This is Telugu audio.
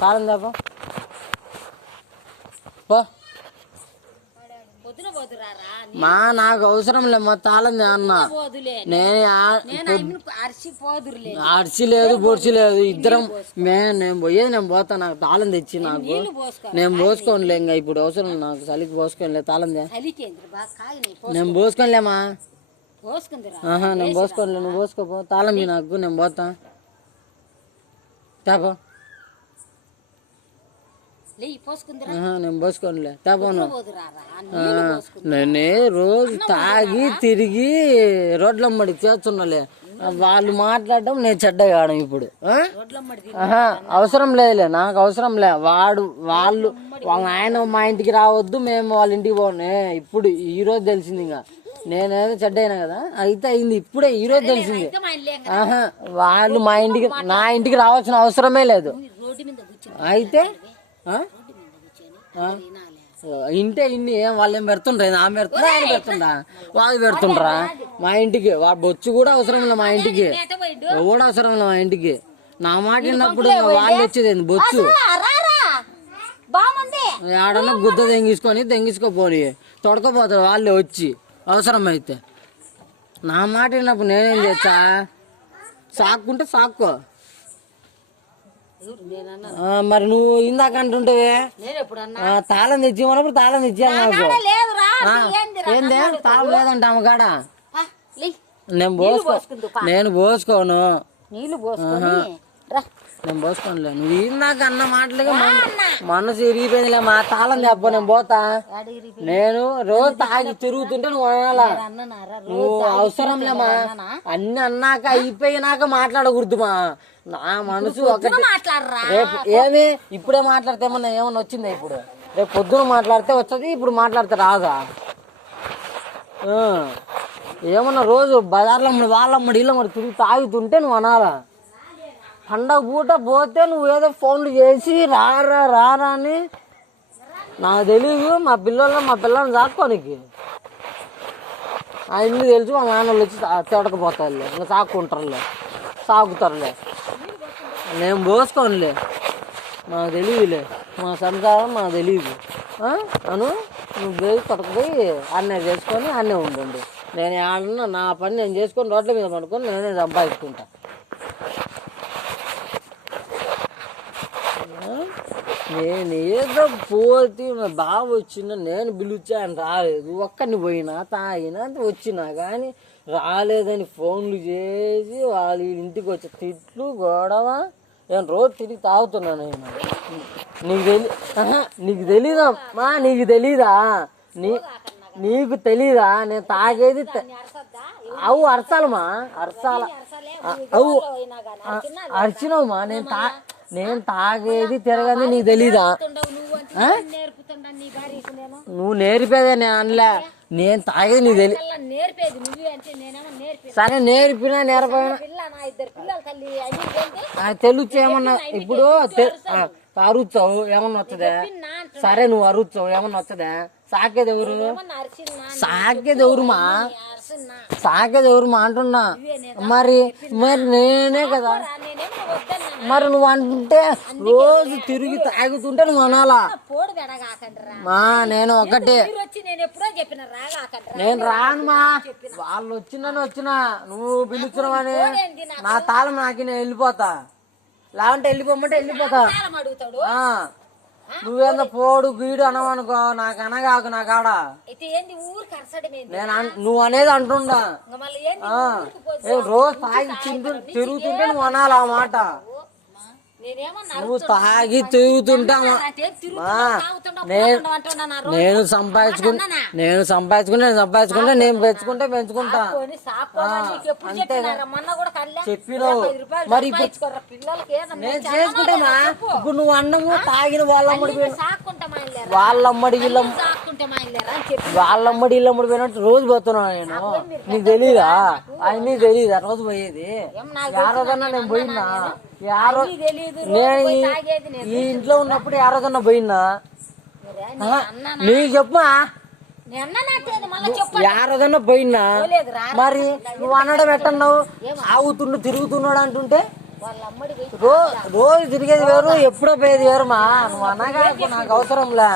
తాళం తప్ప పో మా నాకు అవసరం లే మా తాళం అన్న నేను అరిచి లేదు బొడిచి లేదు ఇద్దరం నేను పోయేది నేను పోతా నాకు తాళం తెచ్చి నాకు నేను పోసుకోనిలే ఇంకా ఇప్పుడు అవసరం నాకు చలికి పోసుకోనిలే తాళం నేను పోసుకోనిలేమా నేను పోసుకోనిలే నువ్వు పోసుకోపో తాళం నాకు నేను పోతా తేపో నేను పోసుకోనిలే తేపోను నేనే రోజు తాగి తిరిగి రోడ్లమ్మడి చేస్తున్నాలే వాళ్ళు మాట్లాడడం నేను చెడ్డగాడం ఇప్పుడు అవసరం లేదులే నాకు అవసరం లే వాళ్ళు ఆయన మా ఇంటికి రావద్దు మేము వాళ్ళ ఇంటికి పోనే ఇప్పుడు ఈ రోజు తెలిసింది ఇంకా నేనేదో చెడ్డయినా కదా అయితే అయింది ఇప్పుడే ఈ రోజు తెలిసింది వాళ్ళు మా ఇంటికి నా ఇంటికి రావాల్సిన అవసరమే లేదు అయితే ఇంటే ఇన్ని ఏం వాళ్ళు ఏం పెడుతుండ్రా ఆమె పెడుతుండ్రా ఆయన పెడుతుండ్రా వాళ్ళు పెడుతుండ్రా మా ఇంటికి వాడు బొచ్చు కూడా అవసరం లేదు మా ఇంటికి కూడా అవసరం లేదు మా ఇంటికి నా మాట విన్నప్పుడు వాళ్ళు వచ్చేది బొచ్చు ఆడన్నా గుద్ద తెంగించుకోపోని తొడకపోతారు వాళ్ళే వచ్చి అవసరం అయితే నా మాట విన్నప్పుడు నేనేం చేస్తా సాక్కుంటే సాక్కో మరి నువ్వు ఇందాక అంటుంటావే తాళం తెచ్చిమన్నప్పుడు తాళం తెచ్చాను నాకు ఏందే తాళం లేదంట ఆమె కాడ నేను పోసుకోను నేను పోసుకోనులే నువ్వు ఇందాక అన్న మాటలుగా మనసు ఇరిగిపోయిందిలే మా తాళం చెప్ప నేను పోతా నేను రోజు తాగి తిరుగుతుంటే నువ్వు అనాలా నువ్వు అవసరం లేమా అన్ని అన్నాక అయిపోయినాక మాట్లాడకూడదుమా నా మనసు ఒకటి రేపు ఏమి ఇప్పుడే మాట్లాడితే ఏమన్నా వచ్చిందా ఇప్పుడు రేపు పొద్దున మాట్లాడితే వస్తుంది ఇప్పుడు మాట్లాడితే రాదా ఏమన్నా రోజు బజార్లో వాళ్ళమ్మడి ఇళ్ళమ్మడి తిరిగి తాగుతుంటే నువ్వు అనాలా పండగ పూట పోతే నువ్వేదో ఫోన్లు చేసి రారా రారా అని నాకు తెలియదు మా పిల్లల్ని సాక్కోనికి అన్నీ తెలుసు మా నాన్నలు వచ్చి తిడకపోతారులే ఇంకా సాక్కుంటారులే సాగుతారులే నేను పోసుకోనులే మాకు తెలియదులే మా సంసారం మాకు తెలియదు అను నువ్వు పోయి కొట్టకపోయి అన్నే చేసుకొని అన్నే ఉండండి నేను ఆడన్నా నా పని నేను చేసుకొని రోడ్ల మీద పడుకొని నేనే సంపాదించుకుంటా నేను ఏదో పోతే బాగా వచ్చినా నేను పిలిచా అని రాలేదు ఒక్కడిని పోయినా తాగినా వచ్చినా కానీ రాలేదని ఫోన్లు చేసి వాళ్ళ ఇంటికి వచ్చే తిట్లు గొడవ నేను రోజు తిరిగి తాగుతున్నా నేను నీకు తెలీదా మా నీకు తెలీదా నీకు తెలీదా నేను తాగేది అవు అరచాలమ్మా అరచాల అవు అరిచినావుమా నేను తాగేది తిరగని నీకు తెలీదా నువ్వు నేర్పేదే నేను అనలే నేను తాగేది నీకు తెలియదు సరే నేర్పినా నేర్పైనా తెలుసు ఏమన్నా ఇప్పుడు అరుచావు ఏమన్నా వస్తుందా సరే నువ్వు అరుచావు ఏమన్నా వస్తుందా సాకేది ఎవరు అంటున్నా మరి నేనే కదా మరి నువ్వు అంటే రోజు తిరిగి తాగుతుంటే నువ్వు అనాలా నేను ఒకటే నేను రాను మా వాళ్ళు వచ్చినా నువ్వు పిలుచున్నావని నా తాళం నాకి నేను వెళ్ళిపోతా లేకుంటే వెళ్ళిపోమంటే వెళ్ళిపోతా నువ్వేందో పోడు గీడు అనవనుకో నాకు అనగాకు నా కాడ నువ్వు అనేది అంటుండా రోజు తాగి తిరుగుతుంటే నువ్వు అనాలి ఆ మాట నువ్వు తాగి తిరుగుతుంటా నేను సంపాదించుకుంటే నేను పెంచుకుంటా అంతే చెప్పినావు మరి నేను చేసుకుంటేమా ఇప్పుడు నువ్వు అన్నము తాగిన వాళ్ళమ్మడి ఇళ్ళమ్మడి పోయినట్టు రోజు పోతున్నావు నేను నీకు తెలీదా నీకు తెలీదా రోజు పోయేది ఆ రోజన్నా నేను పోయినా నేను ఈ ఇంట్లో ఉన్నప్పుడు ఏ రోజన్నా పోయినా నీకు చెప్పమా ఏ రోజన్నా పోయినా మరి నువ్వు అనడం ఎట్టన్నావు ఆగుతుండు తిరుగుతున్నాడు అంటుంటే రోజు తిరిగేది వేరు, ఎప్పుడో పోయేది వేరు మా. నువ్వు అనగా నాకు అవసరంలే.